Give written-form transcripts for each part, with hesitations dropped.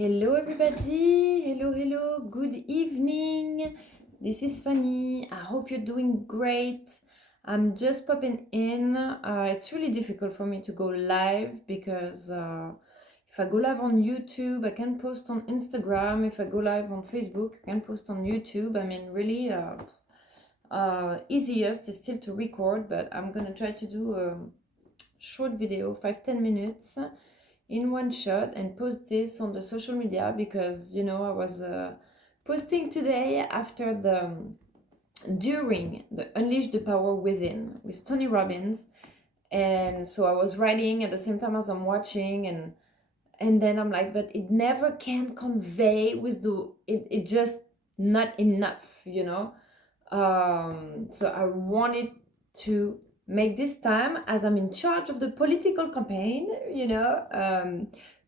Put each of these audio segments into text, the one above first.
Hello everybody, hello, good evening. This is Fanny. I hope you're doing great. I'm just popping in. It's really difficult for me to go live because if I go live on YouTube, I can post on Instagram. If I go live on Facebook, I can post on YouTube. I mean, really, easiest is still to record, but I'm gonna try to do a short video, 5-10 minutes in one shot and post this on the social media because I was posting today after during the Unleash the Power Within with Tony Robbins, and so I was writing at the same time as I'm watching, and then I'm like, but it never can convey with it just not enough. So I wanted to make this time, as I'm in charge of the political campaign,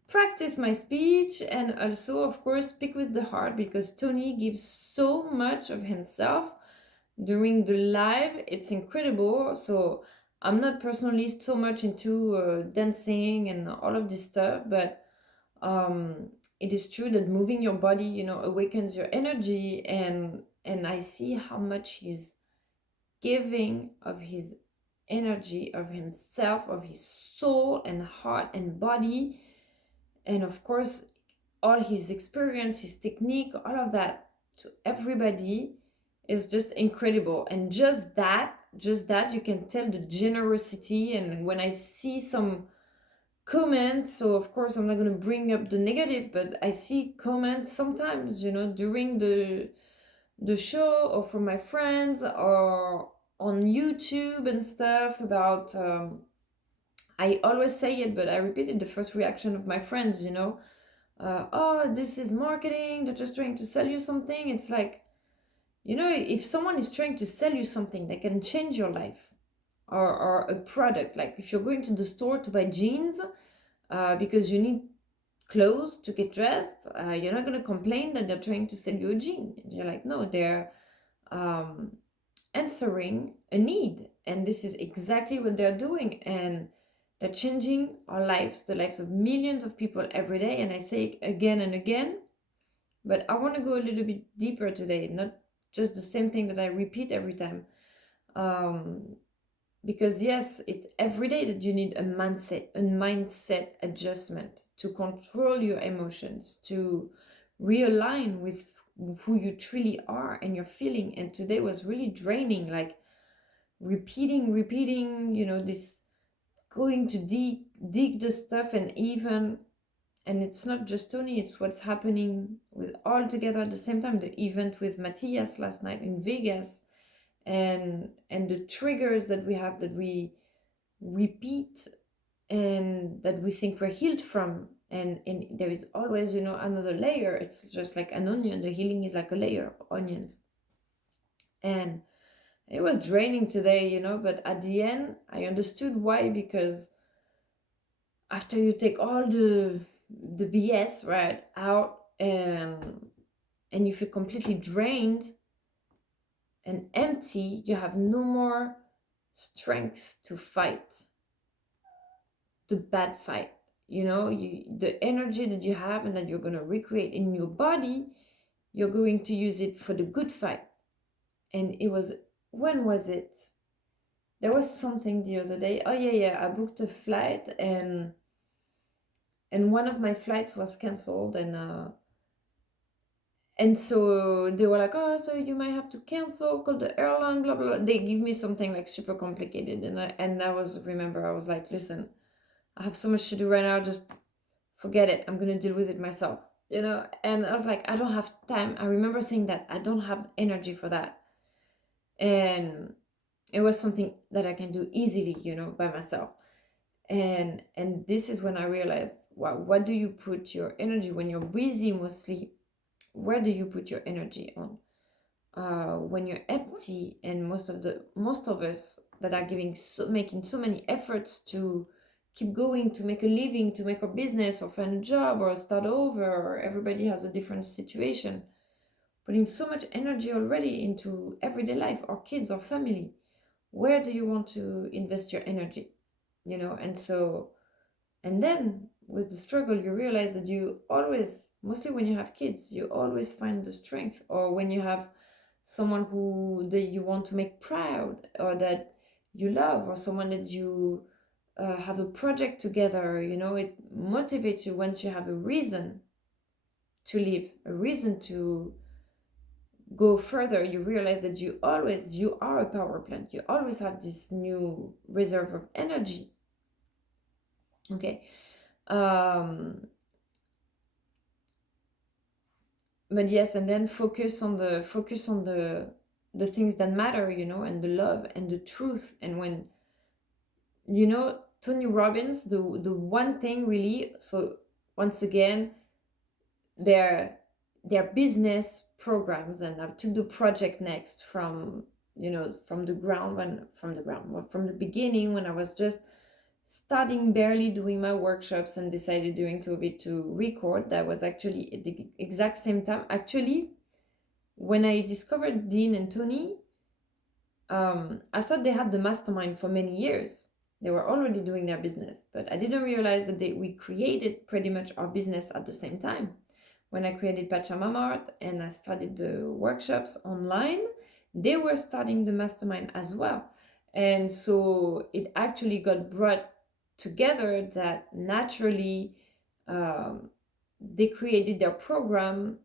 practice my speech, and also, of course, speak with the heart, because Tony gives so much of himself during the live. It's incredible. So I'm not personally so much into dancing and all of this stuff, but it is true that moving your body, awakens your energy, and I see how much he's giving of his energy, of himself, of his soul and heart and body, and of course all his experience, his technique, all of that to everybody is just incredible. And just that you can tell the generosity. And when I see some comments, so of course I'm not going to bring up the negative, but I see comments sometimes, during the show, or from my friends, or on YouTube and stuff, about I always say it, but I repeated the first reaction of my friends, oh, this is marketing, they're just trying to sell you something. It's like, if someone is trying to sell you something that can change your life, or a product, like if you're going to the store to buy jeans because you need clothes to get dressed, you're not going to complain that they're trying to sell you a jean. You're like, no, they're answering a need, and this is exactly what they're doing, and they're changing our lives, the lives of millions of people every day. And I say it again and again, but I want to go a little bit deeper today, not just the same thing that I repeat every time, because yes, it's every day that you need a mindset adjustment to control your emotions, to realign with who you truly are and your feeling. And today was really draining, like repeating, this, going to dig the stuff. And it's not just Tony, it's what's happening with all together at the same time. The event with Matthias last night in Vegas, and the triggers that we have, that we repeat, and that we think we're healed from. And there is always, another layer. It's just like an onion. The healing is like a layer of onions. And it was draining today, but at the end I understood why. Because after you take all the BS right out, and you feel completely drained and empty, you have no more strength to fight the bad fight. The energy that you have and that you're going to recreate in your body, you're going to use it for the good fight. And it was, when was it? There was something the other day. Oh yeah, I booked a flight, and one of my flights was canceled, and so they were like, oh, so you might have to cancel, call the airline, blah, blah, blah. They give me something like super complicated. And I was like, listen, I have so much to do right now, just forget it. I'm going to deal with it myself, And I was like, I don't have time. I remember saying that I don't have energy for that. And it was something that I can do easily, by myself. And this is when I realized, wow, what do you put your energy when you're busy mostly? Where do you put your energy on? When you're empty, and most of us that are making so many efforts to keep going, to make a living, to make a business, or find a job, or start over, or everybody has a different situation, putting so much energy already into everyday life, or kids, or family. Where do you want to invest your energy? And then with the struggle, you realize that you always, mostly when you have kids, you always find the strength, or when you have someone that you want to make proud, or that you love, or someone that you have a project together, it motivates you. Once you have a reason to live, a reason to go further, you realize that you are a power plant. You always have this new reserve of energy. Okay. But yes, and then focus on the things that matter, and the love and the truth. And when Tony Robbins, the one thing really, so once again, their business programs, and I took the project next from from the beginning, when I was just starting, barely doing my workshops, and decided during COVID to record. That was actually at the exact same time. Actually, when I discovered Dean and Tony, I thought they had the mastermind for many years. They were already doing their business, but I didn't realize that we created pretty much our business at the same time. When I created Pachamama Art and I started the workshops online, they were starting the mastermind as well. And so it actually got brought together that naturally they created their program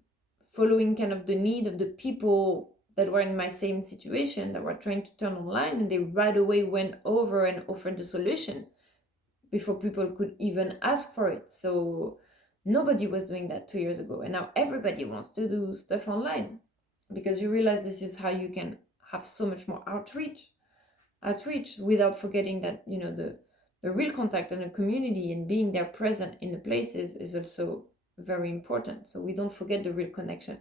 following kind of the need of the people that were in my same situation, that were trying to turn online, and they right away went over and offered the solution before people could even ask for it. So nobody was doing that 2 years ago, and now everybody wants to do stuff online, because you realize this is how you can have so much more outreach without forgetting that the real contact and the community and being there present in the places is also very important. So we don't forget the real connection.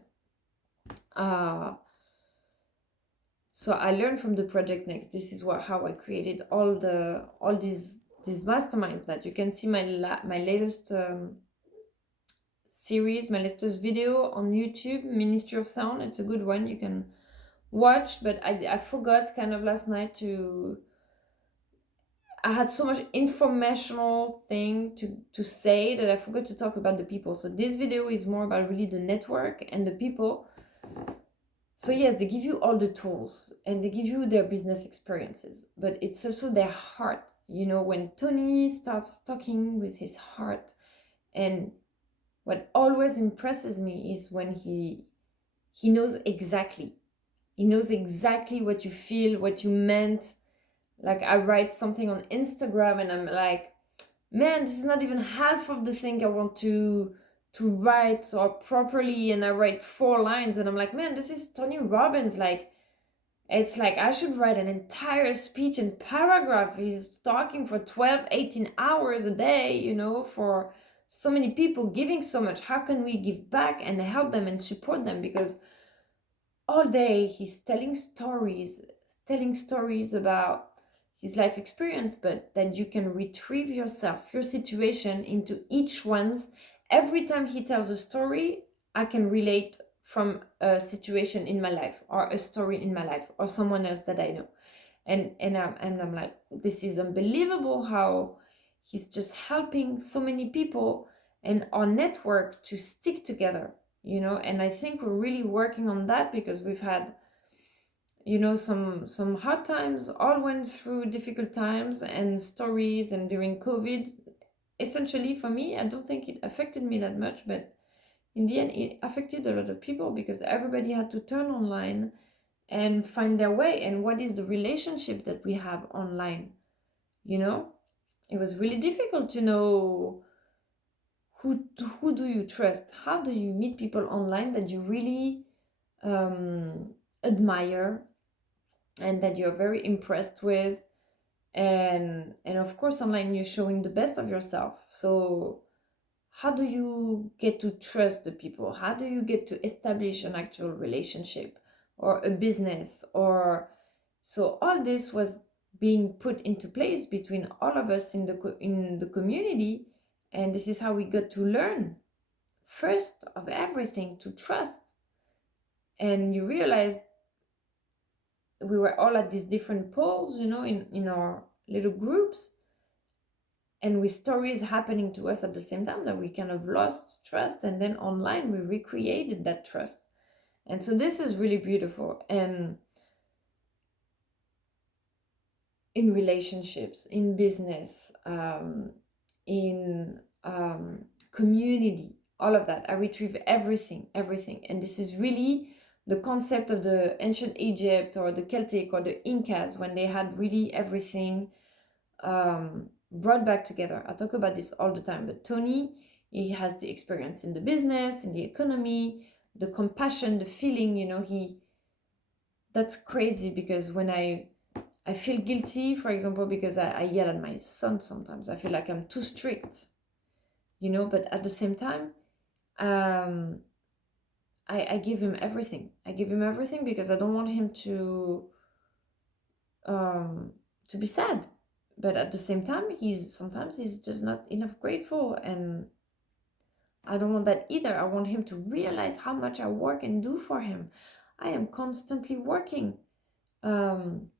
So I learned from the Project Next. This is how I created all these masterminds that you can see my latest series, my latest video on YouTube, Ministry of Sound. It's a good one, you can watch. But I forgot kind of last night I had so much informational thing to say that I forgot to talk about the people. So this video is more about really the network and the people. So yes, they give you all the tools and they give you their business experiences, but it's also their heart. When Tony starts talking with his heart, and what always impresses me is when he knows exactly. He knows exactly what you feel, what you meant. Like I write something on Instagram and I'm like, man, this is not even half of the thing I want to write or properly, and I write 4 lines and I'm like, man, this is Tony Robbins. Like, it's like I should write an entire speech and paragraph. He's talking for 12-18 hours a day, for so many people, giving so much. How can we give back and help them and support them? Because all day he's telling stories about his life experience, but that you can retrieve yourself, your situation into each one's. Every time he tells a story, I can relate from a situation in my life, or a story in my life, or someone else that I know. And I'm like, this is unbelievable how he's just helping so many people and our network to stick together, and I think we're really working on that, because we've had some hard times, all went through difficult times and stories. And during COVID, essentially for me, I don't think it affected me that much, but in the end it affected a lot of people, because everybody had to turn online and find their way. And what is the relationship that we have online? It was really difficult to know who do you trust. How do you meet people online that you really admire and that you're very impressed with? And of course online you're showing the best of yourself. So how do you get to trust the people? How do you get to establish an actual relationship or a business? Or so all this was being put into place between all of us in the community, and this is how we got to learn, first of everything, to trust. And you realize we were all at these different poles, in our little groups, and with stories happening to us at the same time, that we kind of lost trust, and then online we recreated that trust. And so this is really beautiful. And in relationships, in business, in community, all of that, I retrieve everything. And this is really the concept of the ancient Egypt or the Celtic or the Incas, when they had really everything brought back together. I talk about this all the time, but Tony, he has the experience in the business, in the economy, the compassion, the feeling, that's crazy. Because when I feel guilty, for example, because I yell at my son sometimes. I feel like I'm too strict, but at the same time, I give him everything. I give him everything because I don't want him to be sad. But at the same time, sometimes he's just not enough grateful, and I don't want that either. I want him to realize how much I work and do for him. I am constantly working, and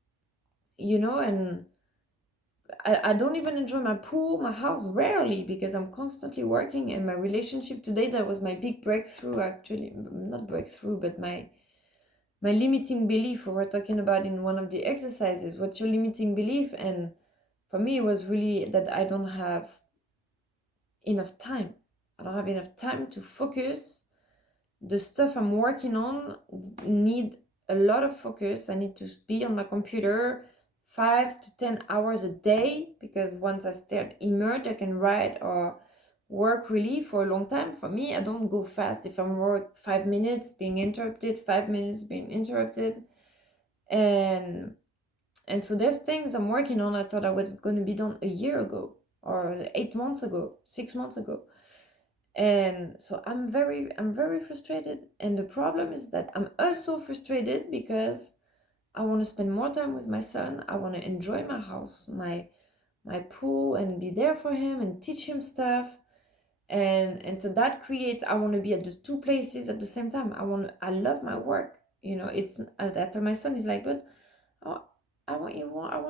I don't even enjoy my pool, my house, rarely, because I'm constantly working. And my relationship today, that was my big breakthrough, actually. Not breakthrough, but my limiting belief we were talking about in one of the exercises. What's your limiting belief? And for me, it was really that I don't have enough time. I don't have enough time to focus. The stuff I'm working on need a lot of focus. I need to be on my computer 5 to 10 hours a day, because once I start emerge, I can write or work really for a long time. For me, I don't go fast. If I'm work 5 minutes, being interrupted, 5 minutes being interrupted. And so there's things I'm working on I thought I was going to be done a year ago, or 8 months ago, 6 months ago. And so I'm very frustrated. And the problem is that I'm also frustrated because I want to spend more time with my son. I want to enjoy my house, my pool, and be there for him and teach him stuff. And so that creates, I want to be at the two places at the same time. I love my work. It's after my son is like, but I want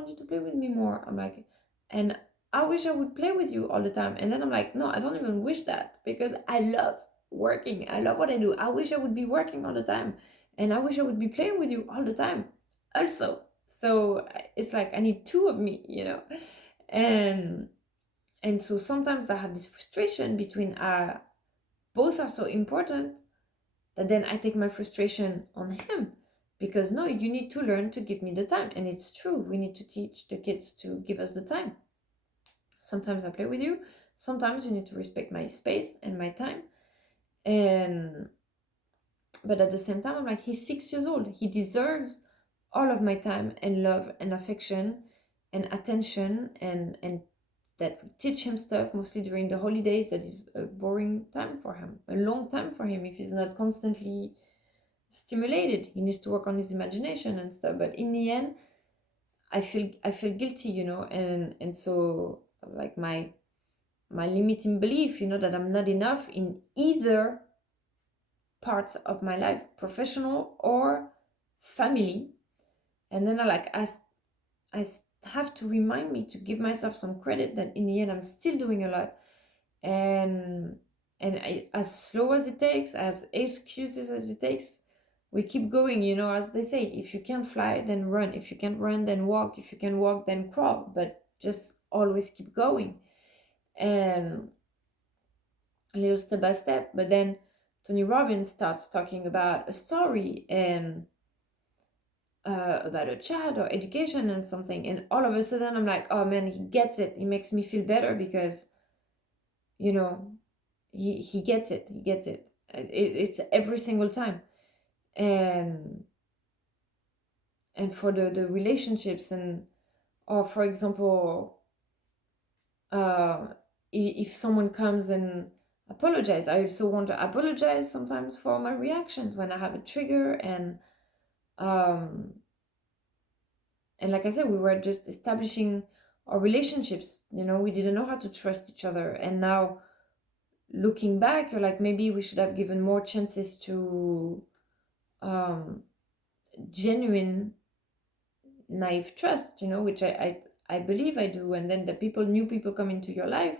you to play with me more. I'm like, and I wish I would play with you all the time. And then I'm like, no, I don't even wish that, because I love working. I love what I do. I wish I would be working all the time. And I wish I would be playing with you all the time also. So it's like I need two of me, And so sometimes I have this frustration between both are so important, that then I take my frustration on him. Because no, you need to learn to give me the time. And it's true. We need to teach the kids to give us the time. Sometimes I play with you. Sometimes you need to respect my space and my time. But at the same time, I'm like, he's 6 years old. He deserves all of my time and love and affection and attention, and that we teach him stuff, mostly during the holidays. That is a boring time for him, a long time for him, if he's not constantly stimulated. He needs to work on his imagination and stuff. But in the end, I feel guilty, and so like my limiting belief, that I'm not enough in either parts of my life, professional or family. And then I have to remind me to give myself some credit, that in the end I'm still doing a lot, and as slow as it takes, as excuses as it takes, we keep going. As they say, if you can't fly, then run. If you can't run, then walk. If you can walk, then crawl. But just always keep going, and a little step by step. But then Tony Robbins starts talking about a story, and about a child or education and something, and all of a sudden I'm like, oh man, he gets it. He makes me feel better, because he gets it. It's every single time. And for the relationships, or for example, if someone comes and apologize, I also want to apologize sometimes for my reactions when I have a trigger. And like I said, we were just establishing our relationships. We didn't know how to trust each other. And now, looking back, you're like, maybe we should have given more chances to genuine, naive trust, which I believe I do. And then new people come into your life,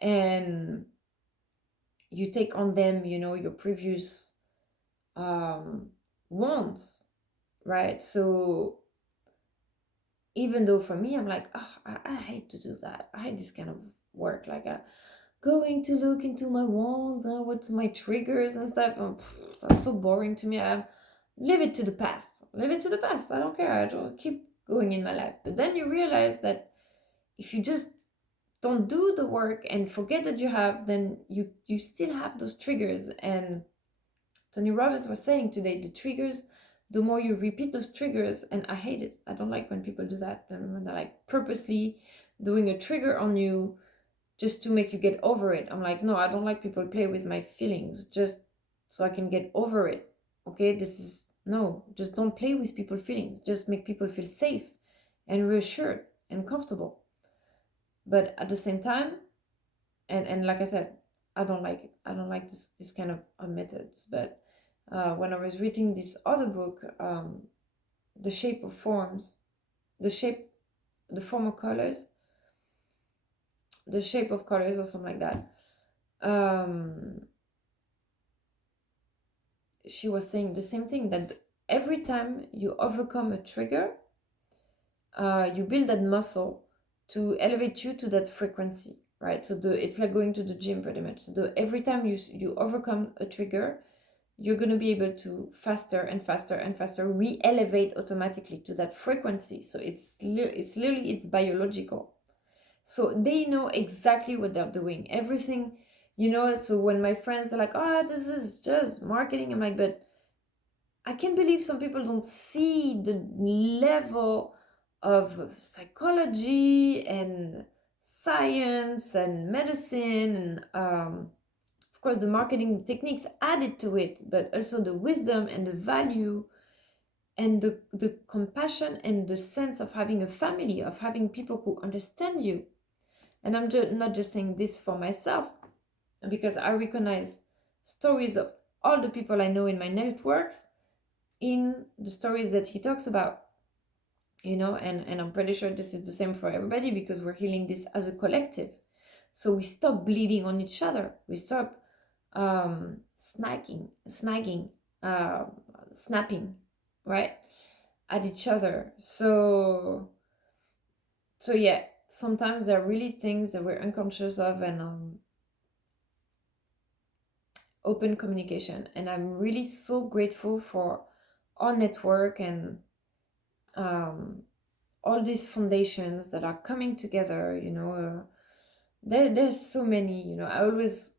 and you take on them, your previous wants, right? So even though for me, I'm like, oh, I hate to do that. I hate this kind of work. Like, going to look into my wants and what's my triggers and stuff. That's so boring to me. Leave it to the past. Leave it to the past. I don't care. I just keep going in my life. But then you realize that if you just don't do the work and forget that you have, then you still have those triggers. And Tony Robbins was saying today, the triggers, the more you repeat those triggers, and I hate it. I don't like when people do that. When they're like purposely doing a trigger on you just to make you get over it. I'm like, no, I don't like people play with my feelings just so I can get over it. Okay, no, just don't play with people's feelings. Just make people feel safe and reassured and comfortable. But at the same time, and like I said, I don't like it. I don't like this kind of methods. But when I was reading this other book, The Shape of Forms, the form of colors, the shape of colors or something like that. She was saying the same thing, that every time you overcome a trigger, you build that muscle to elevate you to that frequency, right? So it's like going to the gym pretty much. So every time you overcome a trigger, you're going to be able to faster and faster and faster re-elevate automatically to that frequency. So it's biological. So they know exactly what they're doing. Everything, so when my friends are like, oh, this is just marketing, I'm like, but I can't believe some people don't see the level of psychology and science and medicine and of course the marketing techniques added to it, but also the wisdom and the value and the compassion and the sense of having a family, of having people who understand you. And I'm not just saying this for myself, because I recognize stories of all the people I know in my networks in the stories that he talks about, and I'm pretty sure this is the same for everybody, because we're healing this as a collective. So we stop bleeding on each other. We stop snagging, snapping, right, at each other. So yeah, sometimes there are really things that we're unconscious of, and open communication. And I'm really so grateful for our network and all these foundations that are coming together. There's so many. I always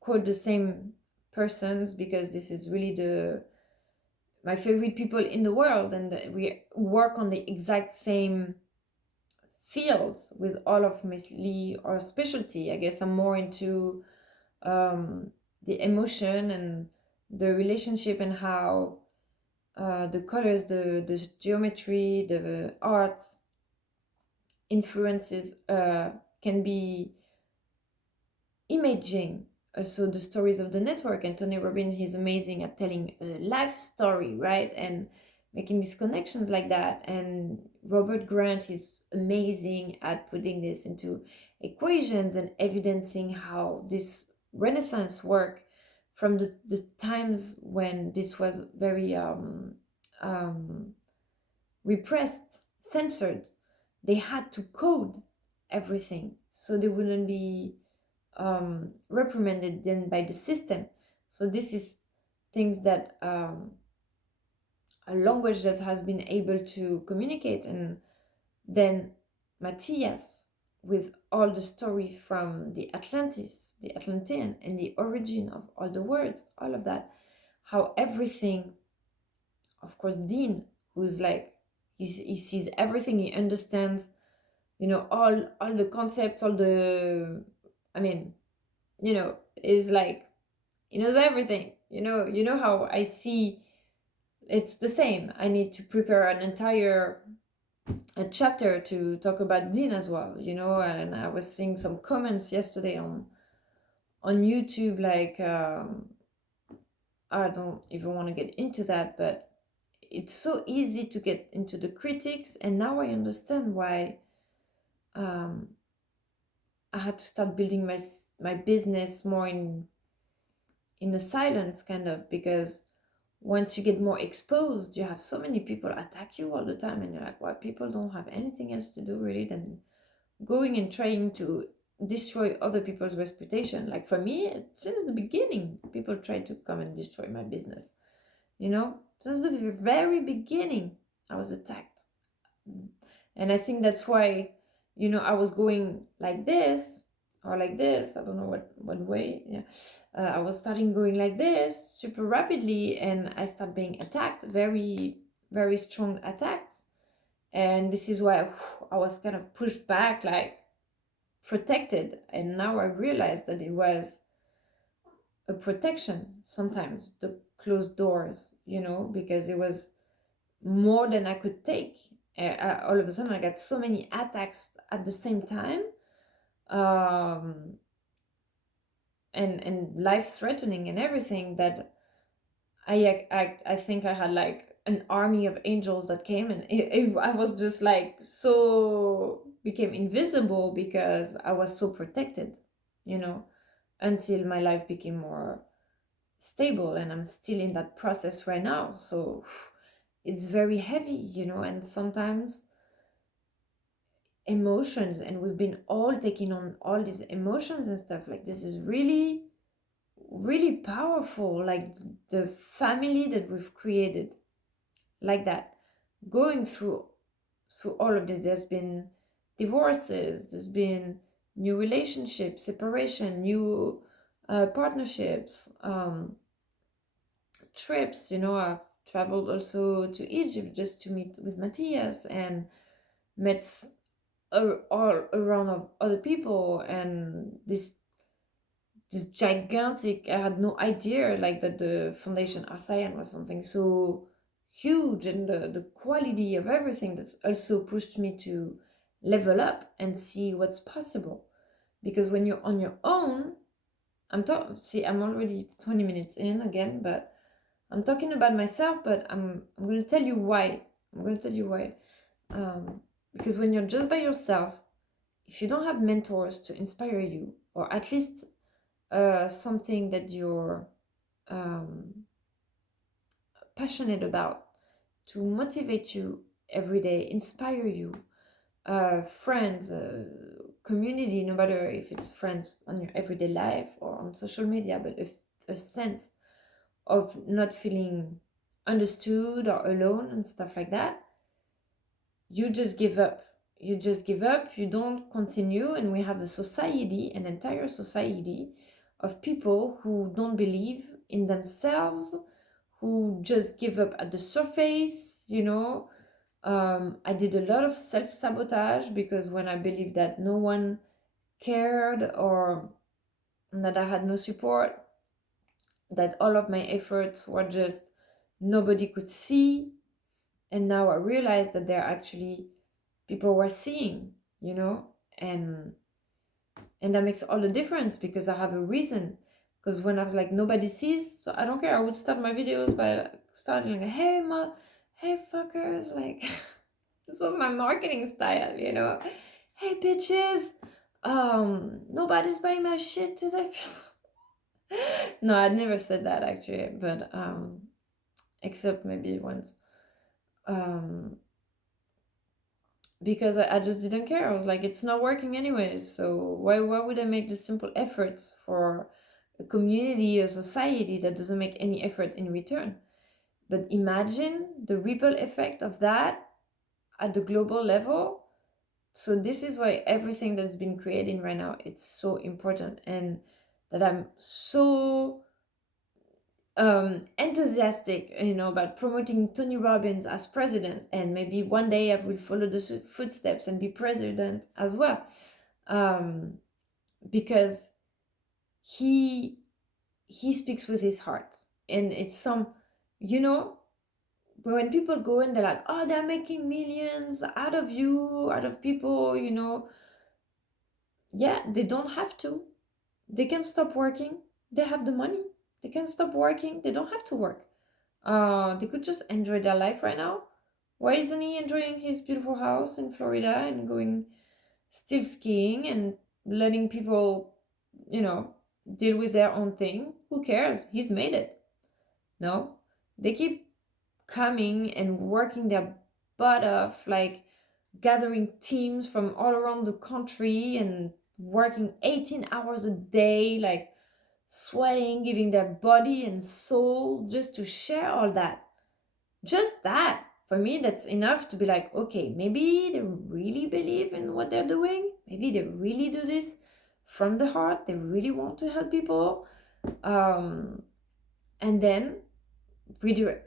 quote the same persons because this is really my favorite people in the world, and we work on the exact same fields with all of Lee or specialty. I guess I'm more into the emotion and the relationship, and how the colors, the geometry, the art influences can be imaging also the stories of the network. And Tony Robbins, he's amazing at telling a life story, right, and making these connections like that. And Robert Grant is amazing at putting this into equations and evidencing how this Renaissance work from the times when this was very repressed, censored. They had to code everything so they wouldn't be reprimanded then by the system. So this is things that a language that has been able to communicate. And then Matthias, with all the story from the Atlantean, and the origin of all the words, all of that, how everything, of course, Dean, who's like, he sees everything, he understands, all the concepts, all the, I mean, is like, he knows everything. How I see it's the same. I need to prepare an entire chapter to talk about Dean as well, and I was seeing some comments yesterday on YouTube, like, I don't even want to get into that, but it's so easy to get into the critics. And now I understand why um, I had to start building my business more in the silence, kind of, because once you get more exposed, you have so many people attack you all the time, and you're like, well, people don't have anything else to do really than going and trying to destroy other people's reputation. Like for me, since the beginning, people tried to come and destroy my business. Since the very beginning, I was attacked. And I think that's why, I was going like this or like this. I don't know what way. Yeah. I was starting going like this super rapidly, and I started being attacked, very, very strong attacks. And this is why I was kind of pushed back, like protected. And now I realized that it was a protection sometimes, the closed doors, because it was more than I could take. All of a sudden, I got so many attacks at the same time, um, and life threatening and everything, that I think I had like an army of angels that came, and I was just like so became invisible because I was so protected, until my life became more stable, and I'm still in that process right now. So it's very heavy, and sometimes emotions, and we've been all taking on all these emotions and stuff. Like, this is really, really powerful. Like the family that we've created, like that, going through all of this. There's been divorces, there's been new relationships, separation, new partnerships, trips. I've traveled also to Egypt just to meet with Matthias, and met all around of other people, and this gigantic, I had no idea like that the foundation ASEAN was something so huge, and the quality of everything that's also pushed me to level up and see what's possible. Because when you're on your own, I'm already 20 minutes in again, but I'm talking about myself, but I'm going to tell you why. I'm going to tell you why. Because when you're just by yourself, if you don't have mentors to inspire you, or at least something that you're um, passionate about to motivate you every day, inspire you, friends, community, no matter if it's friends on your everyday life or on social media, but a sense of not feeling understood or alone and stuff like that, you just give up. You don't continue. And we have a society, an entire society of people who don't believe in themselves, who just give up at the surface. I did a lot of self-sabotage, because when I believed that no one cared, or that I had no support, that all of my efforts were just nobody could see. And now I realize that there are actually people were seeing, and that makes all the difference, because I have a reason. Because when I was like, nobody sees, so I don't care, I would start my videos by starting like, hey fuckers, like this was my marketing style, hey bitches, nobody's buying my shit today. No, I'd never said that actually, but except maybe once, because I just didn't care. I was like, it's not working anyways, so why would I make the simple efforts for a community, a society that doesn't make any effort in return? But imagine the ripple effect of that at the global level. So this is why everything that's been created right now, it's so important, and that I'm so enthusiastic, about promoting Tony Robbins as president, and maybe one day I will follow the footsteps and be president as well, because he speaks with his heart. And it's when people go and they're like, oh, they're making millions out of you, out of people, yeah, they don't have to. They can stop working. They have the money. They can stop working. They don't have to work. They could just enjoy their life right now. Why isn't he enjoying his beautiful house in Florida and going still skiing and letting people, deal with their own thing. Who cares? He's made it. No, they keep coming and working their butt off, like gathering teams from all around the country and working 18 hours a day, like sweating, giving their body and soul just to share all that. Just that, for me, that's enough to be like, okay, maybe they really believe in what they're doing. Maybe they really do this from the heart. They really want to help people. And then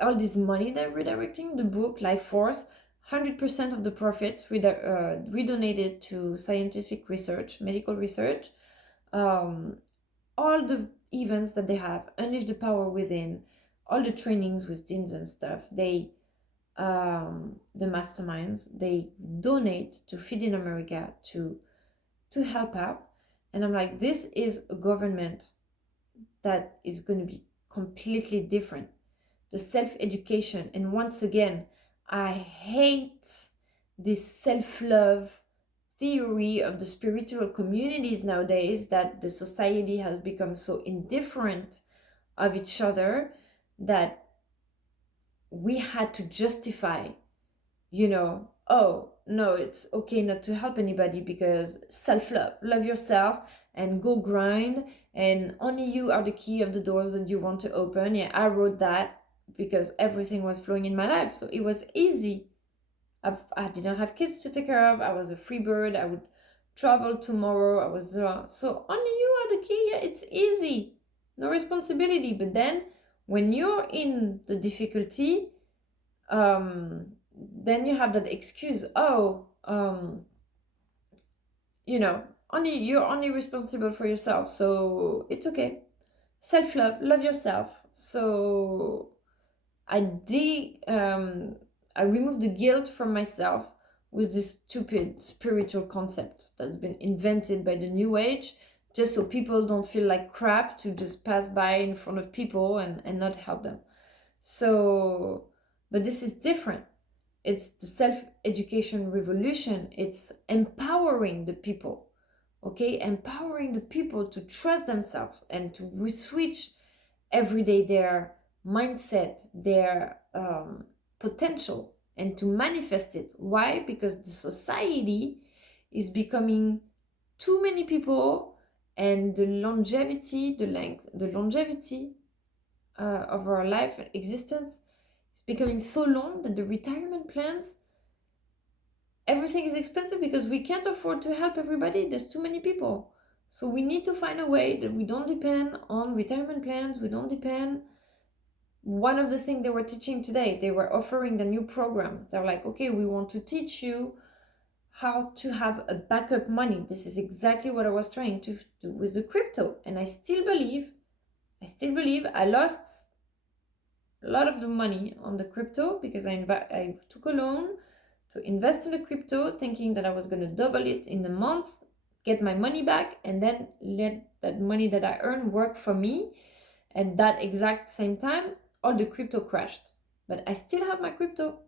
all this money they're redirecting, the book Life Force, 100% of the profits redonated to scientific research, medical research. All the events that they have, Unleash the Power Within, all the trainings with teams and stuff, they the masterminds, they donate to Feed in America to help out. And I'm like, this is a government that is going to be completely different. The self-education, and once again, I hate this self-love theory of the spiritual communities nowadays, that the society has become so indifferent of each other that we had to justify, oh no, it's okay not to help anybody because self-love, love yourself and go grind, and only you are the key of the doors that you want to open. Yeah, I wrote that because everything was flowing in my life, so it was easy. I didn't have kids to take care of. I was a free bird. I would travel tomorrow. I was so only you are the key. Yeah, it's easy, no responsibility. But then when you're in the difficulty, then you have that excuse. Oh, only you're only responsible for yourself, so it's okay. Self-love, love yourself. So I removed the guilt from myself with this stupid spiritual concept that's been invented by the new age, just so people don't feel like crap to just pass by in front of people and not help them. So, but this is different. It's the self-education revolution. It's empowering the people, okay? Empowering the people to trust themselves and to switch every day their mindset, their potential, and to manifest it. Why? Because the society is becoming too many people, and the longevity of our life existence is becoming so long that the retirement plans, everything is expensive because we can't afford to help everybody. There's too many people. So we need to find a way that we don't depend on retirement plans. We don't depend. One of the things they were teaching today, they were offering the new programs. They're like, okay, we want to teach you how to have a backup money. This is exactly what I was trying to do with the crypto. And I still believe I lost a lot of the money on the crypto because I took a loan to invest in the crypto, thinking that I was going to double it in a month, get my money back, and then let that money that I earned work for me. At that exact same time, all the crypto crashed. But I still have my crypto.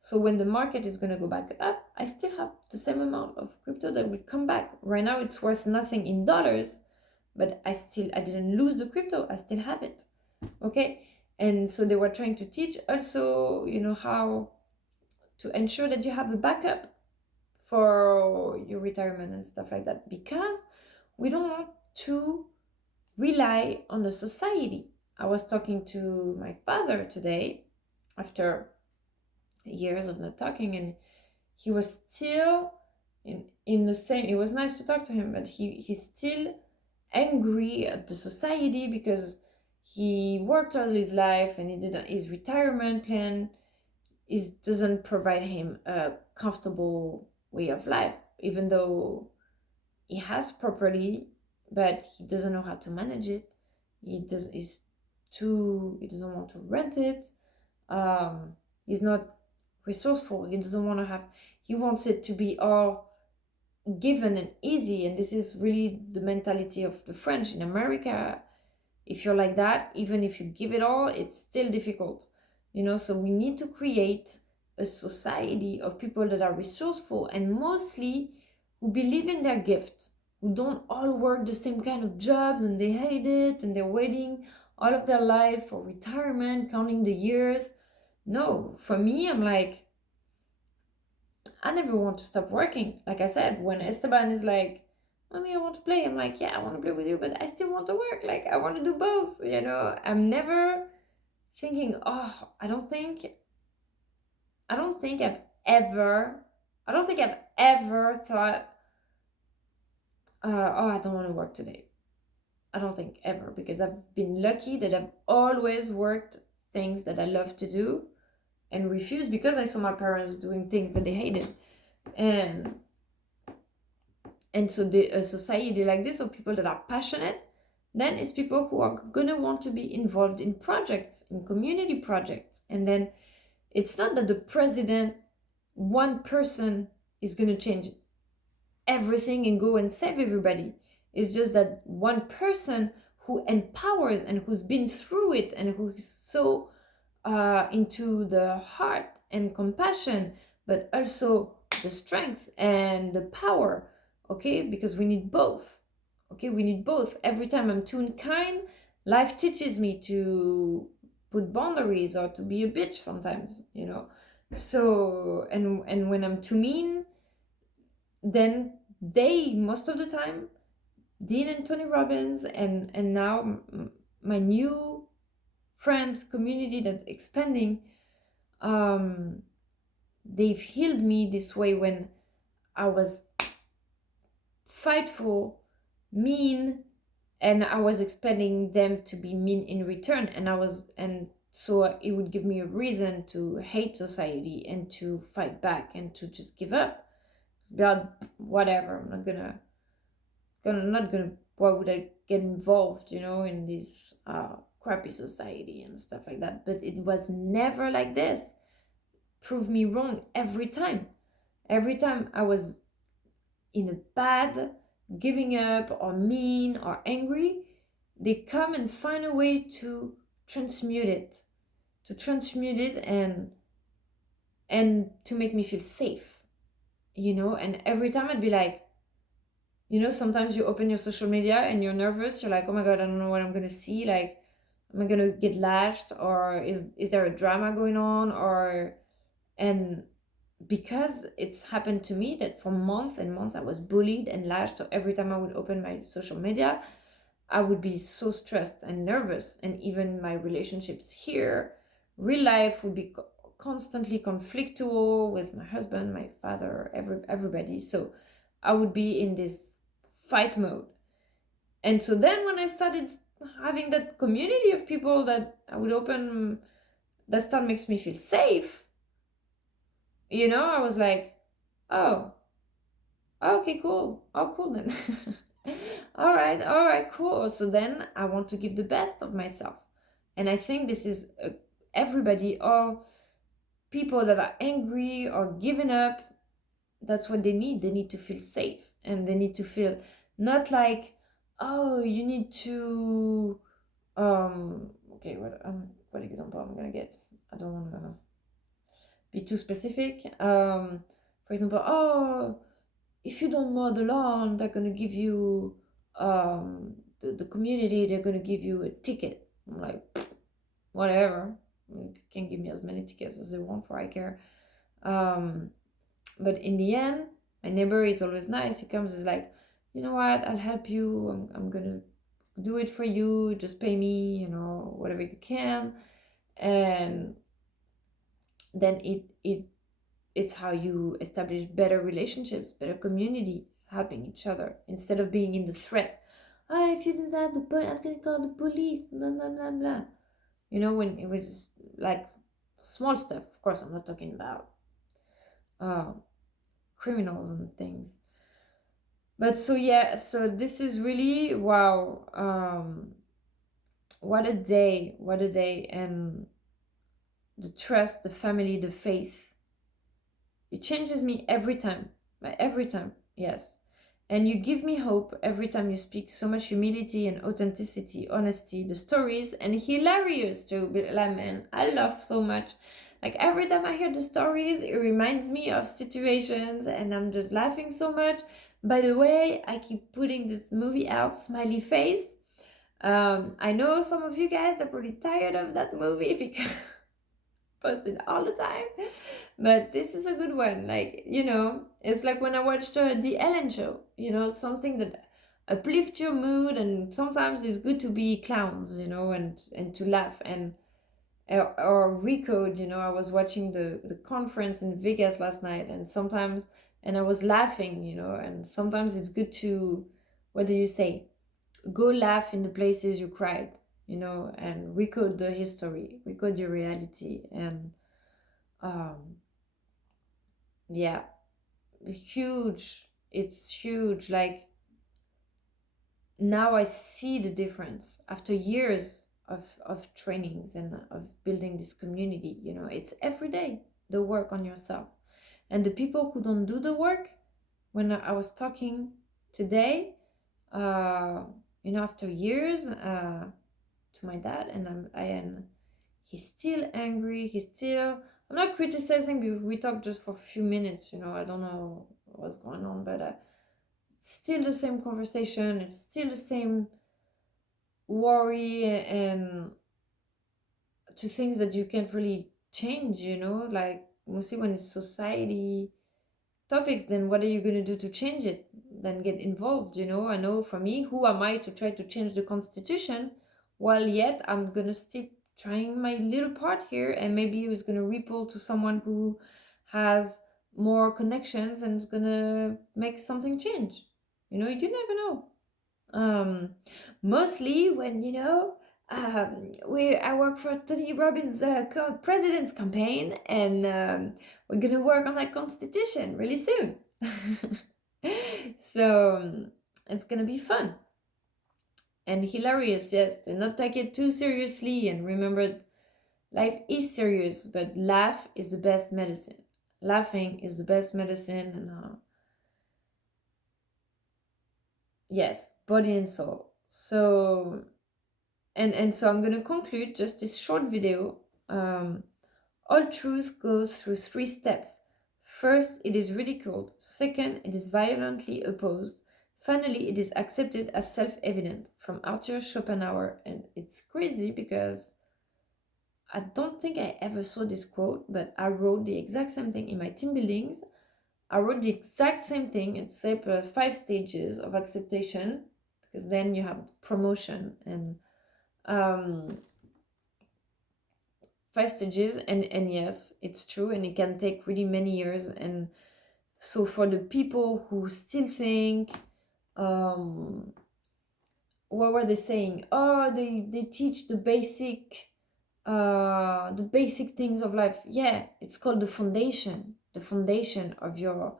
So when the market is going to go back up, I still have the same amount of crypto that will come back. Right now, it's worth nothing in dollars, but I didn't lose the crypto. I still have it. Okay. And so they were trying to teach also, how to ensure that you have a backup for your retirement and stuff like that, because we don't want to rely on the society. I was talking to my father today after years of not talking, and he was still in the same. It was nice to talk to him, but he's still angry at the society because he worked all his life and his retirement plan doesn't provide him a comfortable way of life, even though he has property, but he doesn't know how to manage it. He doesn't want to rent it. He's not resourceful. He wants it to be all given and easy. And this is really the mentality of the French. In America, if you're like that, even if you give it all, it's still difficult. So we need to create a society of people that are resourceful and mostly who believe in their gift, who don't all work the same kind of jobs and they hate it and they're waiting all of their life for retirement, counting the years. No, for me, I'm like, I never want to stop working. Like I said, when Esteban is like, Mommy, I want to play, I'm like, yeah, I want to play with you, but I still want to work. Like, I want to do both, you know? I'm never thinking, oh, I don't think I've ever thought, oh, I don't want to work today. I don't think ever, because I've been lucky that I've always worked things that I love to do and refused because I saw my parents doing things that they hated. And so a society like this, of people that are passionate, then it's people who are gonna want to be involved in projects, in community projects. And then it's not that the president, one person, is gonna change everything and go and save everybody. It's just that one person who empowers and who's been through it and who's so into the heart and compassion, but also the strength and the power, okay? Because we need both, okay? We need both. Every time I'm too kind, life teaches me to put boundaries or to be a bitch sometimes, you know? So, and when I'm too mean, then they, most of the time, Dean and Tony Robbins, and now my new friends community that's expanding, they've healed me this way when I was fightful, mean, and I was expecting them to be mean in return, and so it would give me a reason to hate society and to fight back and to just give up. God, whatever, I'm not gonna why would I get involved, you know, in this crappy society and stuff like that. But it was never like this. Prove me wrong every time I was in a bad, giving up or mean or angry, they come and find a way to transmute it and to make me feel safe, you know. And every time I'd be like, you know, sometimes you open your social media and you're nervous. You're like, oh my God, I don't know what I'm going to see. Like, am I going to get lashed, or is there a drama going on? And because it's happened to me that for months and months I was bullied and lashed. So every time I would open my social media, I would be so stressed and nervous. And even my relationships here, real life, would be constantly conflictual with my husband, my father, everybody. So I would be in this fight mode. And so then when I started having that community of people that I would open, that stuff makes me feel safe, you know, I was like, oh, okay, cool. Oh, cool then. all right, cool. So then I want to give the best of myself. And I think this is everybody, all people that are angry or giving up, that's what they need. They need to feel safe, and they need to feel not like, oh, you need to okay, what example I'm gonna get? I don't want to be too specific. For example, oh, if you don't mow the lawn, they're gonna give you the community, they're gonna give you a ticket. I'm like, whatever, you can give me as many tickets as they want, for I care. But in the end, my neighbor is always nice. He comes, is like, you know what, I'll help you. I'm gonna do it for you. Just pay me, you know, whatever you can. And then it's how you establish better relationships, better community, helping each other instead of being in the threat. Oh, if you do that, I'm gonna call the police. Blah blah blah blah. You know, when it was like small stuff. Of course, I'm not talking about criminals and things. But so yeah, so this is really, wow, what a day, and the trust, the family, the faith, it changes me every time, yes. And you give me hope every time you speak. So much humility and authenticity, honesty, the stories, and hilarious too. But like, man, I love so much. Like every time I hear the stories, it reminds me of situations and I'm just laughing so much. By the way, I keep putting this movie out, smiley face. I know some of you guys are pretty tired of that movie because posted all the time, but this is a good one. Like, it's like when I watched the Ellen show, something that uplift your mood, and sometimes it's good to be clowns, and to laugh. And or recode, I was watching the conference in Vegas last night, and I was laughing, and sometimes it's good to, what do you say, go laugh in the places you cried, and recode the history, recode your reality. And um yeah, it's huge. Like, now I see the difference after years of trainings and of building this community. It's every day the work on yourself. And the people who don't do the work, when I was talking today, after years, to my dad, and he's still angry. I'm not criticizing, because we talked just for a few minutes. I don't know what's going on, but it's still the same conversation. It's still the same worry, and to things that you can't really change. Like, mostly when it's society topics, then what are you going to do to change it? Then get involved. I know, for me, who am I to try to change the constitution, while yet I'm going to still trying my little part here, and maybe it's going to ripple to someone who has more connections and is going to make something change. You never know. Mostly when, I work for Tony Robbins' president's campaign, and we're gonna work on that constitution really soon. So it's gonna be fun and hilarious. Yes, to not take it too seriously, and remember, life is serious, but laugh is the best medicine. Laughing is the best medicine, and yes, body and soul. So so I'm gonna conclude just this short video. All truth goes through 3 steps. First, it is ridiculed. Second, it is violently opposed. Finally, it is accepted as self-evident, from Arthur Schopenhauer. And it's crazy because I don't think I ever saw this quote, but I wrote the exact same thing in my team buildings. I wrote the exact same thing, except 5 stages of acceptation, because then you have promotion, and 5 stages. And yes, it's true, and it can take really many years. And so for the people who still think, what were they saying? Oh, they teach the basic things of life. Yeah, it's called the foundation of your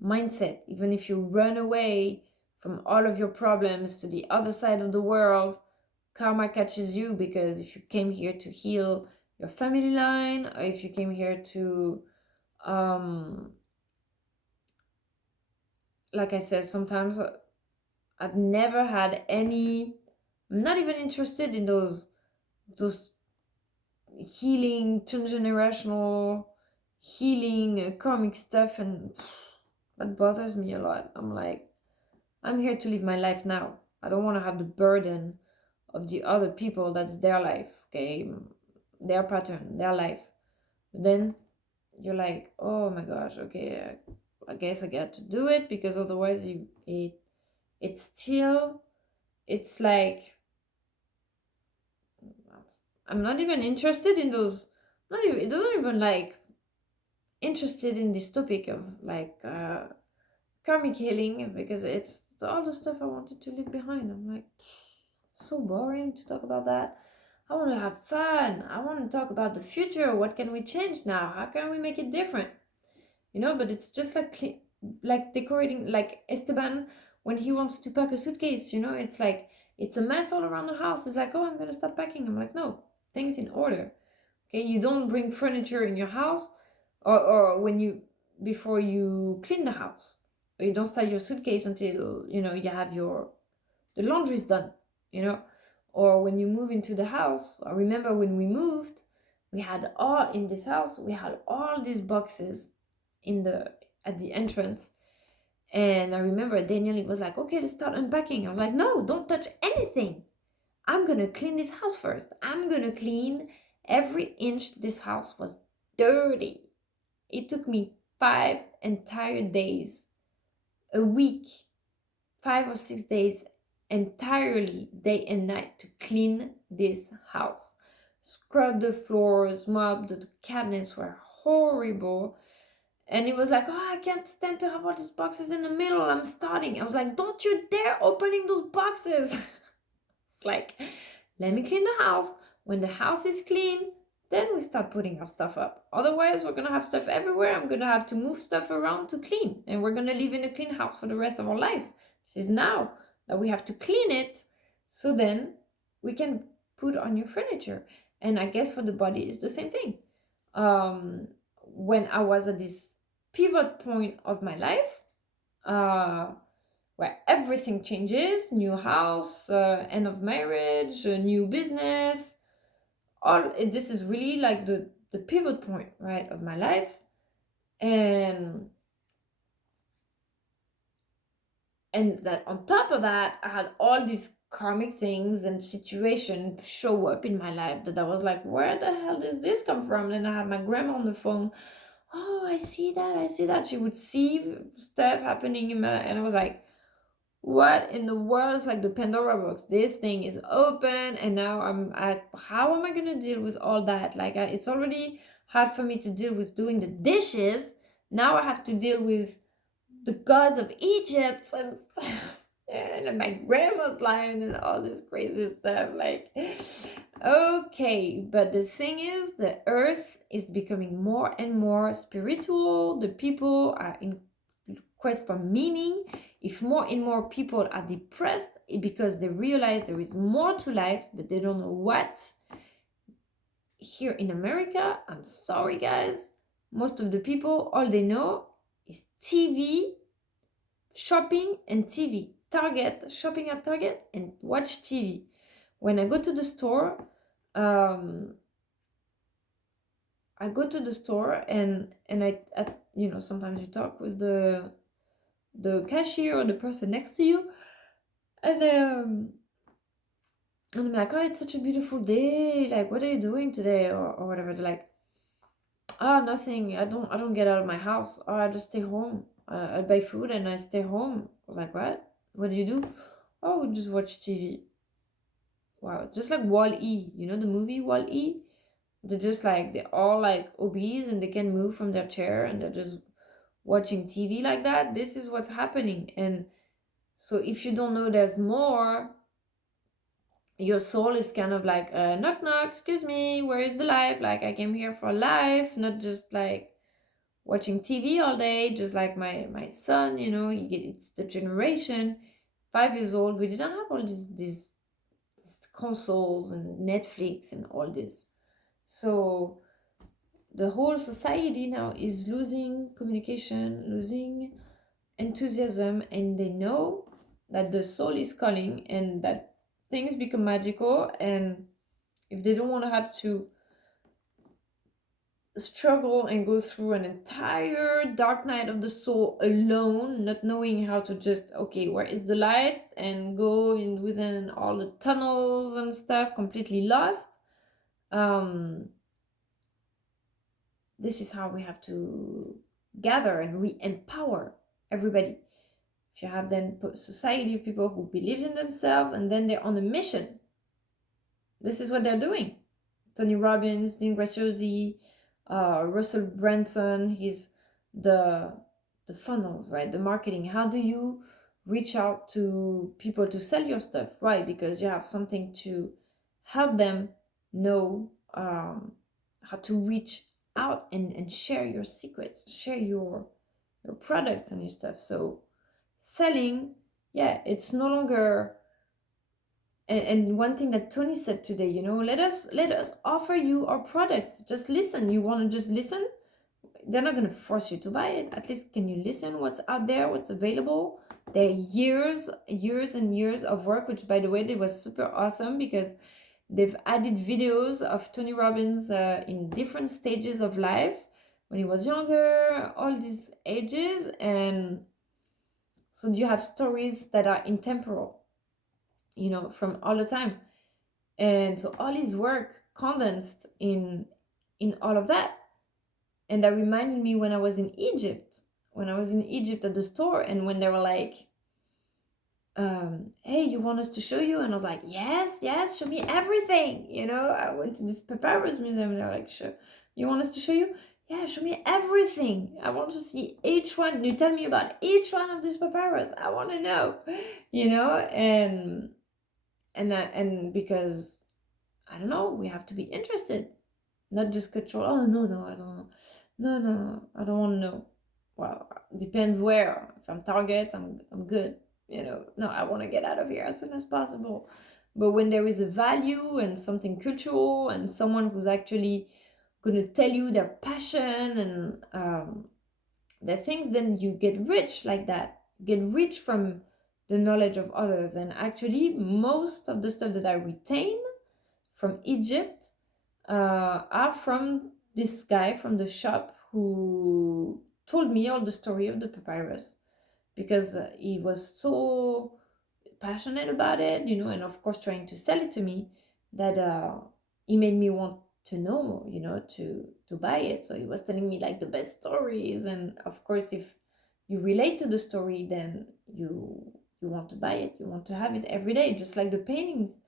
mindset. Even if you run away from all of your problems to the other side of the world, karma catches you, because if you came here to heal your family line, or if you came here to like I said, sometimes I've never had any, I'm not even interested in those healing, transgenerational healing, karmic stuff, and that bothers me a lot. I'm like, I'm here to live my life now. I don't want to have the burden of the other people. That's their life, okay, their pattern, their life. But then you're like, oh my gosh, okay, I guess I got to do it, because otherwise it's like, I'm not even interested in those, it doesn't even like interested in this topic of like karmic healing, because it's all the stuff I wanted to leave behind. I'm like, so boring to talk about that. I want to have fun. I want to talk about the future. What can we change now? How can we make it different? But it's just like decorating, like Esteban, when he wants to pack a suitcase, it's like, it's a mess all around the house. It's like, oh, I'm going to start packing. I'm like, no, things in order. Okay, you don't bring furniture in your house, or before you clean the house. Or you don't start your suitcase until, you have the laundry's done, or when you move into the house. I remember when we moved, we had all these boxes at the entrance, And I remember Daniel was like, okay, let's start unpacking. I was like, no, don't touch anything. I'm gonna clean this house first. I'm gonna clean every inch. This house was dirty. It took me 5 entire days, a week, 5 or 6 days, entirely day and night to clean this house. Scrub the floors, mop, the cabinets were horrible. And it was like, oh, I can't stand to have all these boxes in the middle. I'm starting. I was like, don't you dare opening those boxes. It's like, let me clean the house. When the house is clean, then we start putting our stuff up. Otherwise, we're going to have stuff everywhere. I'm going to have to move stuff around to clean. And we're going to live in a clean house for the rest of our life. This is now that we have to clean it. So then we can put on new furniture. And I guess for the body, it's the same thing. When I was at this pivot point of my life, where everything changes, new house, end of marriage, new business, this is really like the pivot point, right, of my life. And that on top of that, I had all these karmic things and situations show up in my life that I was like, where the hell does this come from? Then I had my grandma on the phone. Oh, I see that. She would see stuff happening in my, and I was like, what in the world? It's like the Pandora box. This thing is open, and now I'm like, how am I gonna deal with all that? Like, it's already hard for me to deal with doing the dishes. Now I have to deal with the gods of Egypt and stuff. And my grandma's line and all this crazy stuff. Like, okay, but the thing is, the earth is becoming more and more spiritual. The people are in quest for meaning. If more and more people are depressed, it's because they realize there is more to life, but they don't know what. Here in America, I'm sorry guys, most of the people, all they know is TV, shopping, and TV. Target, shopping at Target, and watch TV. When I go to the store, I go to the store and I sometimes you talk with the cashier or the person next to you, and I'm like, oh, it's such a beautiful day. Like, what are you doing today, or whatever? They're like, oh, nothing. I don't get out of my house. Oh, I just stay home. I buy food and I stay home. I was like, what? What do you do? Oh, we just watch TV. Wow, just like Wall-E. You know the movie Wall-E? They're all like obese and they can move from their chair and they're just watching TV like that. This is what's happening. And so if you don't know there's more, your soul is kind of like, knock knock, excuse me, where is the life? Like, I came here for life, not just like watching TV all day, just like my son, it's the generation, 5 years old. We didn't have all these consoles and Netflix and all this. So the whole society now is losing communication, losing enthusiasm, and they know that the soul is calling and that things become magical. And if they don't want to have to struggle and go through an entire dark night of the soul alone, not knowing how to just, okay, where is the light, and go in within all the tunnels and stuff, completely lost, this is how we have to gather and re-empower everybody. If you have then society of people who believe in themselves and then they're on a mission, this is what they're doing. Tony Robbins, Dean Graziosi, Russell Brunson, he's the funnels, right? The marketing. How do you reach out to people to sell your stuff? Right, because you have something to help them know how to reach out and share your secrets, share your products and your stuff. So selling, yeah, it's no longer. And one thing that Tony said today, let us offer you our products. Just listen. You want to just listen? They're not going to force you to buy it. At least can you listen what's out there, what's available? There are years and years of work, which by the way, they was super awesome because they've added videos of Tony Robbins in different stages of life, when he was younger, all these ages, and So you have stories that are intemporal, from all the time. And so all his work condensed in all of that. And that reminded me when I was in Egypt. When I was in Egypt at the store, and when they were like, hey, you want us to show you? And I was like, yes, show me everything. I went to this papyrus museum, and they're like, sure, you want us to show you? Yeah, show me everything. I want to see each one. You tell me about each one of these papyrus. I want to know, and because I don't know, we have to be interested, not just control. Oh no, I don't. No, I don't want to know. Well, depends where. If I'm Target, I'm good. No, I want to get out of here as soon as possible. But when there is a value and something cultural and someone who's actually going to tell you their passion and their things, then you get rich like that. You get rich from the knowledge of others. And actually, most of the stuff that I retain from Egypt are from this guy from the shop who told me all the story of the papyrus, because he was so passionate about it, and of course trying to sell it to me, that he made me want to know, to buy it. So he was telling me like the best stories, and of course if you relate to the story, then you want to buy it, you want to have it every day, just like the paintings.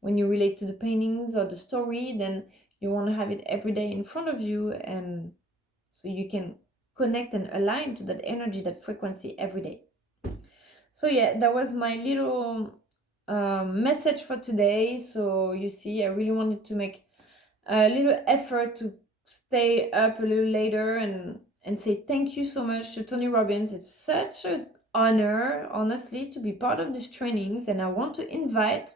When you relate to the paintings or the story, then you want to have it every day in front of you, and so you can connect and align to that energy, that frequency every day. So yeah, that was my little message for today. So you see, I really wanted to make a little effort to stay up a little later and say thank you so much to Tony Robbins. It's such an honor, honestly, to be part of these trainings, and I want to invite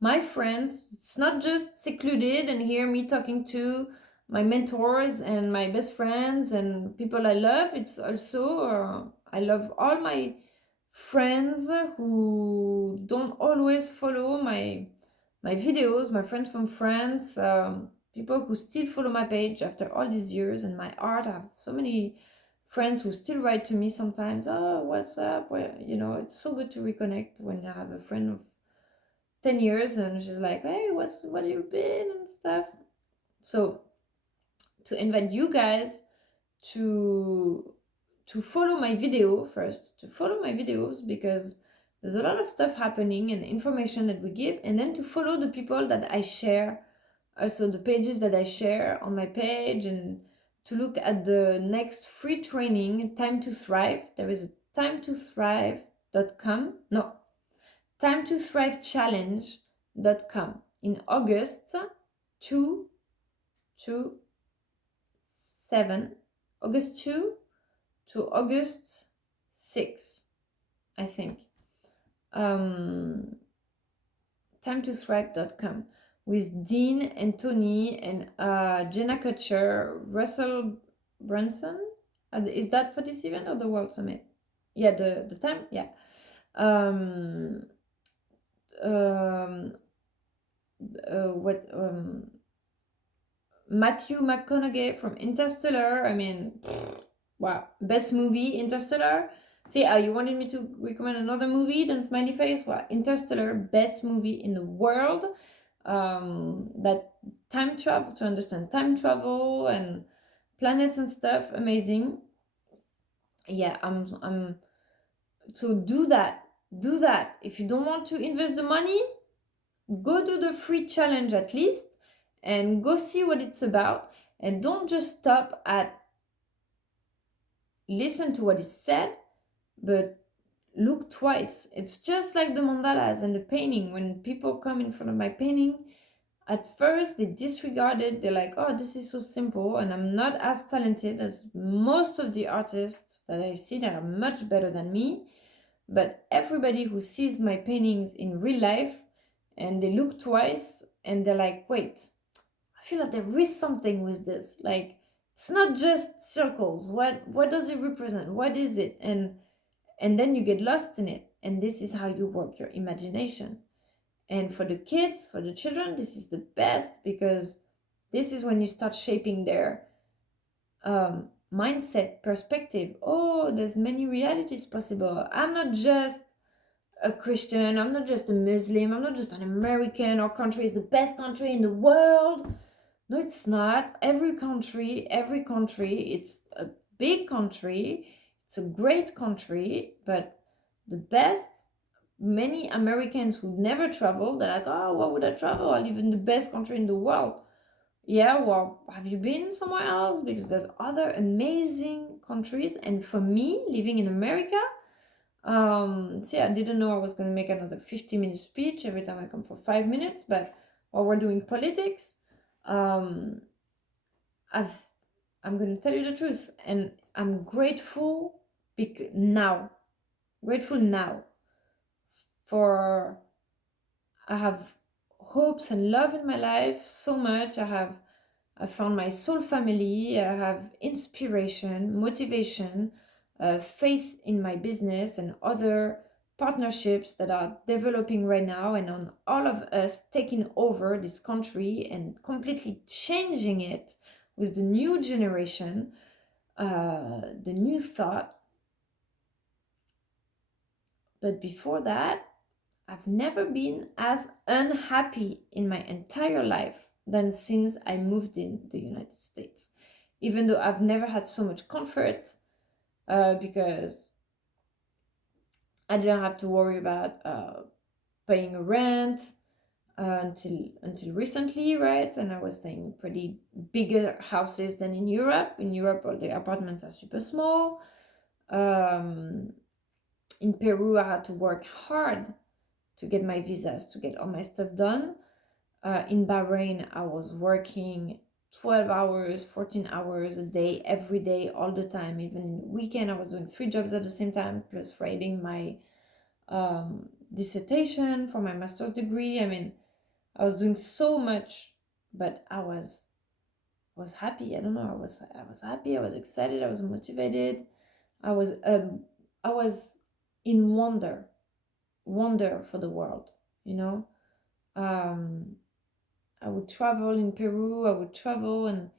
my friends. It's not just secluded and hear me talking to my mentors and my best friends and people I love. It's also I love all my friends who don't always follow my videos, my friends from France, people who still follow my page after all these years and my art. I have so many friends who still write to me sometimes. Oh, what's up? Well, it's so good to reconnect when I have a friend of 10 years and she's like, hey, what have you been and stuff. So to invite you guys to follow my video first, to follow my videos, because there's a lot of stuff happening and information that we give, and then to follow the people that I share, also the pages that I share on my page, and to look at the next free training, Time to Thrive. There is a timetothrive.com, no, timetothrivechallenge.com in August 2 to 7, August 2 to August 6, I think. Timetothrive.com with Dean and Tony and Jenna Kutcher, Russell Brunson. Is that for this event or the World Summit? Yeah, the time, yeah. Matthew McConaughey from Interstellar. I mean, wow, best movie, Interstellar. See, you wanted me to recommend another movie than Smiley Face? Well, Interstellar, best movie in the world. That time travel, to understand time travel and planets and stuff, amazing. Yeah, I'm so do that. If you don't want to invest the money, go do the free challenge at least and go see what it's about, and don't just stop at listen to what is said, but look twice. It's just like the mandalas and the painting. When people come in front of my painting, at first they disregard it. They're like, oh, this is so simple, and I'm not as talented as most of the artists that I see that are much better than me. But everybody who sees my paintings in real life, and they look twice and they're like, wait, I feel like there is something with this. Like, it's not just circles. What does it represent? What is it? And then you get lost in it. And this is how you work your imagination. And for the kids, for the children, this is the best, because this is when you start shaping their mindset, perspective. Oh, there's many realities possible. I'm not just a Christian, I'm not just a Muslim, I'm not just an American. Our country is the best country in the world. No, it's not. Every country, it's a big country, it's a great country, but the best, many Americans who never travel, they're like, oh, why would I travel? I live in the best country in the world. Yeah, well, have you been somewhere else? Because there's other amazing countries. And for me, living in America, see, I didn't know I was going to make another 50-minute speech every time I come for 5 minutes, but while we're doing politics, um, I'm going to tell you the truth, and I'm grateful grateful now for I have hopes and love in my life so much. I found my soul family. I have inspiration, motivation, faith in my business and other partnerships that are developing right now, and on all of us taking over this country and completely changing it with the new generation, the new thought. But before that, I've never been as unhappy in my entire life than since I moved in the United States. Even though I've never had so much comfort, because I didn't have to worry about paying rent until recently, right? And I was staying pretty bigger houses than in Europe. In Europe, all the apartments are super small. In Peru, I had to work hard to get my visas, to get all my stuff done. In Bahrain, I was working 12 hours, 14 hours a day, every day, all the time. Even in the weekend, I was doing 3 jobs at the same time, plus writing my dissertation for my master's degree. I mean, I was doing so much, but I was happy. I don't know. I was happy. I was excited. I was motivated. I was in wonder for the world. You know, I would travel in Peru. I would travel, and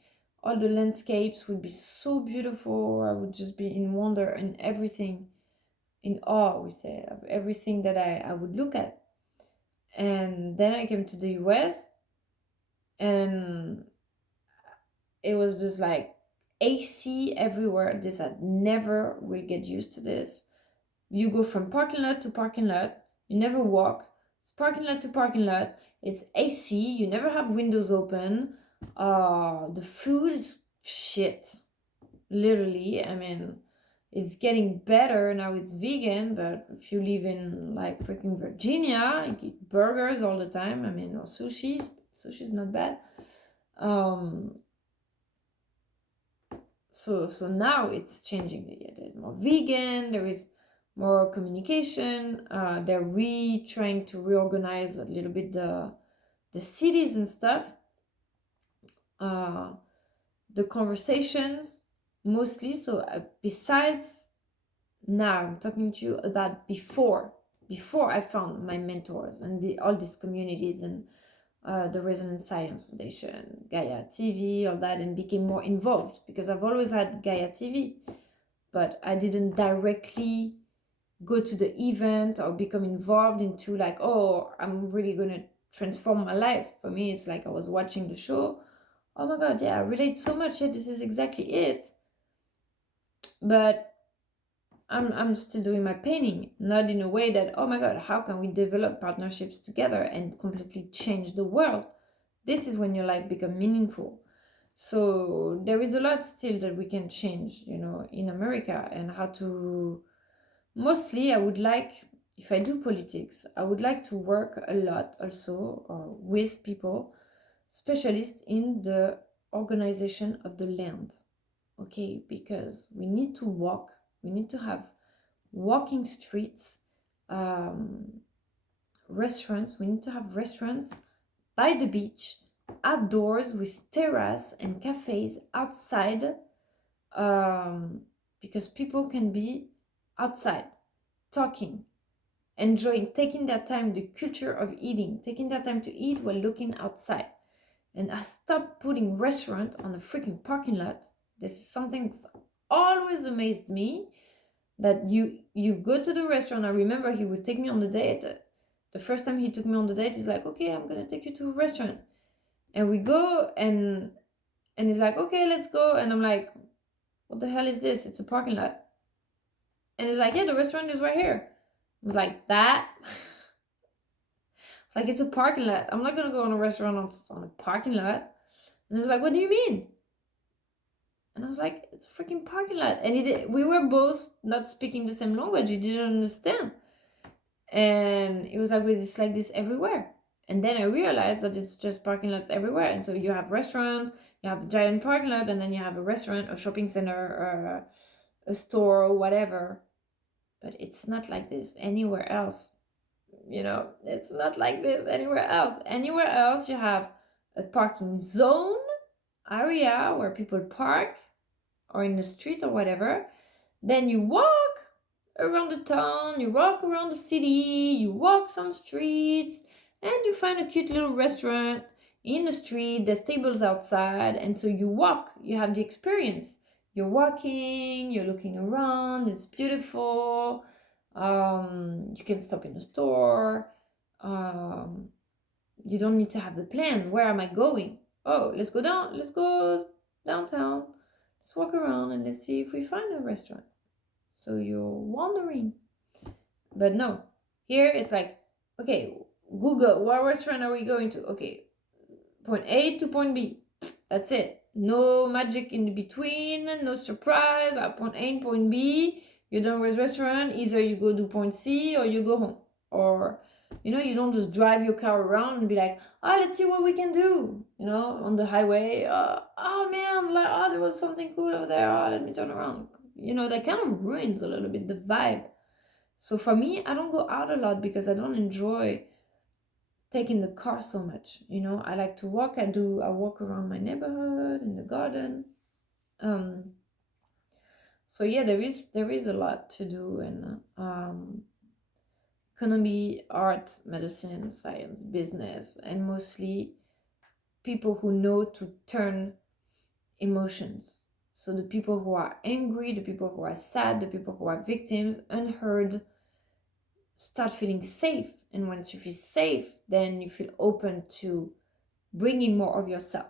all the landscapes would be so beautiful. I would just be in wonder and everything, in awe, we say, of everything that I would look at. And then I came to the US, and it was just like AC everywhere. This I never will get used to this. You go from parking lot to parking lot. You never walk. It's parking lot to parking lot. It's AC. You never have windows open. The food is shit. Literally. I mean, it's getting better now. It's vegan, but if you live in like freaking Virginia, you eat burgers all the time. I mean, or sushi. Sushi's not bad. So now it's changing. There's more vegan. There is more communication. They're trying to reorganize a little bit the cities and stuff. The conversations mostly. So besides, now I'm talking to you about before I found my mentors and all these communities and the Resonance Science Foundation, Gaia TV, all that, and became more involved, because I've always had Gaia TV, but I didn't directly go to the event or become involved into like, oh, I'm really going to transform my life. For me, it's like I was watching the show. Oh my God, yeah, I relate so much. Yeah, this is exactly it. But I'm still doing my painting, not in a way that, oh my God, how can we develop partnerships together and completely change the world? This is when your life becomes meaningful. So there is a lot still that we can change, in America, and how to, mostly I would like, if I do politics, I would like to work a lot also with people, specialists in the organization of the land. Okay, because we need to have walking streets, restaurants. We need to have restaurants by the beach, outdoors, with terrace and cafes outside, because people can be outside talking, enjoying, taking their time, the culture of eating, taking their time to eat while looking outside. And I stopped putting restaurant on a freaking parking lot. This is something that's always amazed me, that you go to the restaurant. I remember he would take me on the date. The first time he took me on the date, he's like, okay, I'm gonna take you to a restaurant. And we go, and he's like, okay, let's go. And I'm like, what the hell is this? It's a parking lot. And he's like, yeah, the restaurant is right here. I was like, that? It's like, it's a parking lot. I'm not gonna go on a restaurant on a parking lot. And he's like, what do you mean? And I was like, it's a freaking parking lot. And we were both not speaking the same language. He didn't understand. And it was like, well, it's like this everywhere. And then I realized that it's just parking lots everywhere. And so you have restaurants, you have a giant parking lot, and then you have a restaurant, a shopping center, or a store, or whatever. But it's not like this anywhere else. It's not like this anywhere else. Anywhere else, you have a parking zone area where people park, or in the street or whatever. Then you walk around the town, you walk around the city, you walk some streets, and you find a cute little restaurant in the street. There's tables outside, and so you walk, you have the experience. You're walking, you're looking around, it's beautiful. You can stop in the store. You don't need to have the plan. Where am I going? Oh, let's go downtown. Let's walk around and let's see if we find a restaurant. So you're wandering. But no, here it's like, okay, Google, what restaurant are we going to? Okay, point A to point B. That's it. No magic in between, no surprise. At point A and point B, you're done with restaurant. Either you go to point C or you go home. Or, you don't just drive your car around and be like, let's see what we can do, on the highway. Oh man, like, there was something cool over there. Let me turn around. That kind of ruins a little bit the vibe. So for me, I don't go out a lot because I don't enjoy taking the car so much. I like to walk. I walk around my neighborhood, in the garden. So yeah, there is a lot to do in economy, art, medicine, science, business, and mostly people who know to turn emotions. So the people who are angry, the people who are sad, the people who are victims, unheard, start feeling safe. And once you feel safe, then you feel open to bringing more of yourself.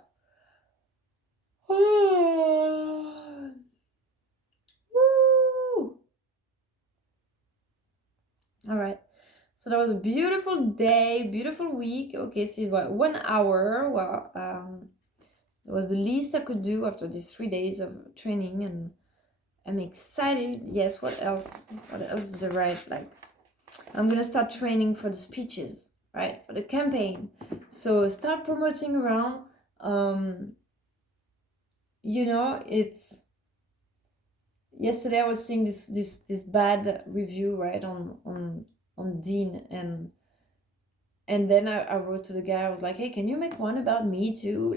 Woo! All right. So that was a beautiful day, beautiful week. Okay, so 1 hour. Well, it was the least I could do after these 3 days of training, and I'm excited. Yes, what else? What else is the right, I'm gonna start training for the speeches, right? For the campaign. So start promoting around. It's yesterday I was seeing this bad review, right, on Dean, and then I wrote to the guy. I was like, hey, can you make one about me too?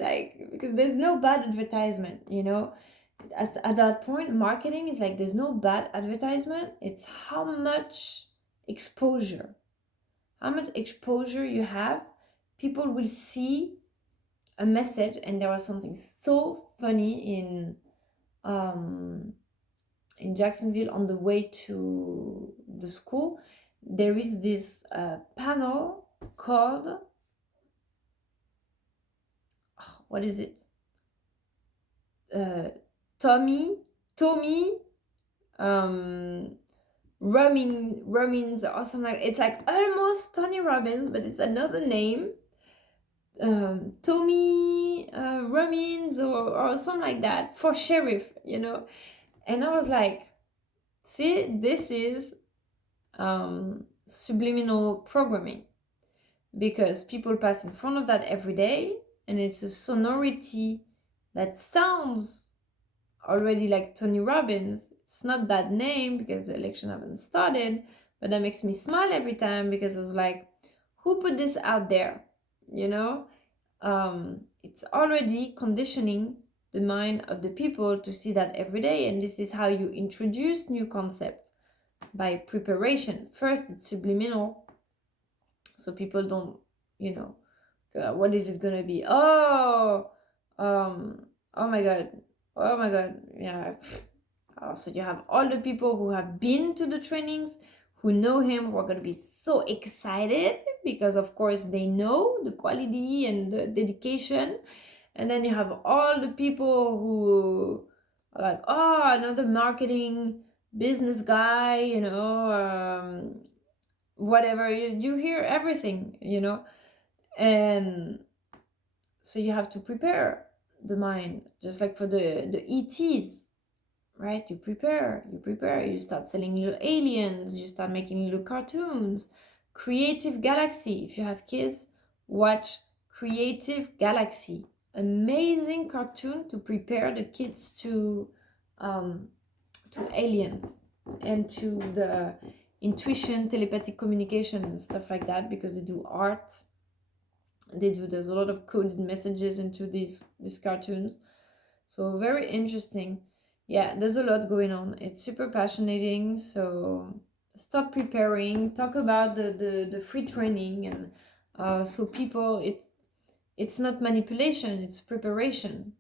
Because there's no bad advertisement, At that point, marketing is like, there's no bad advertisement. It's how much exposure you have. People will see a message. And there was something so funny in Jacksonville on the way to the school. There is this panel called, what is it? Tommy, Robbins or something like. It's like almost Tony Robbins, but it's another name. Tommy Robbins or something like that, for sheriff, And I was like, see, this is subliminal programming, because people pass in front of that every day, and it's a sonority that sounds already like Tony Robbins. It's not that name because the election haven't started, but that makes me smile every time, because I was like, who put this out there? It's already conditioning the mind of the people to see that every day. And this is how you introduce new concepts, by preparation. First, it's subliminal, so people don't, what is it gonna be? Oh my god, Oh my God. Yeah. So you have all the people who have been to the trainings, who know him, who are going to be so excited because, of course, they know the quality and the dedication. And then you have all the people who are like, oh, another marketing business guy, whatever. You hear everything, And so you have to prepare the mind, just like for the ETs, right? You start selling little aliens, you start making little cartoons. Creative Galaxy, if you have kids, watch Creative Galaxy. Amazing cartoon to prepare the kids um, to aliens and to the intuition, telepathic communication and stuff like that, because they do art. There's a lot of coded messages into these cartoons. So very interesting. Yeah, there's a lot going on. It's super passionating. So start preparing. Talk about the free training, and so people, it's not manipulation. It's preparation.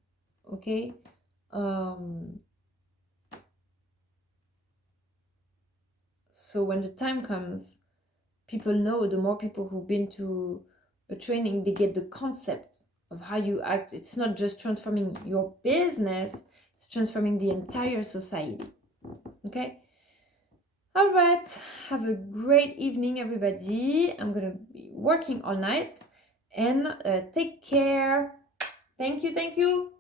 Okay. So when the time comes, people know. The more people who've been to a training, they get the concept of how you act. It's not just transforming your business, it's transforming the entire society. Okay? All right. Have a great evening, everybody. I'm going to be working all night, and take care. Thank you.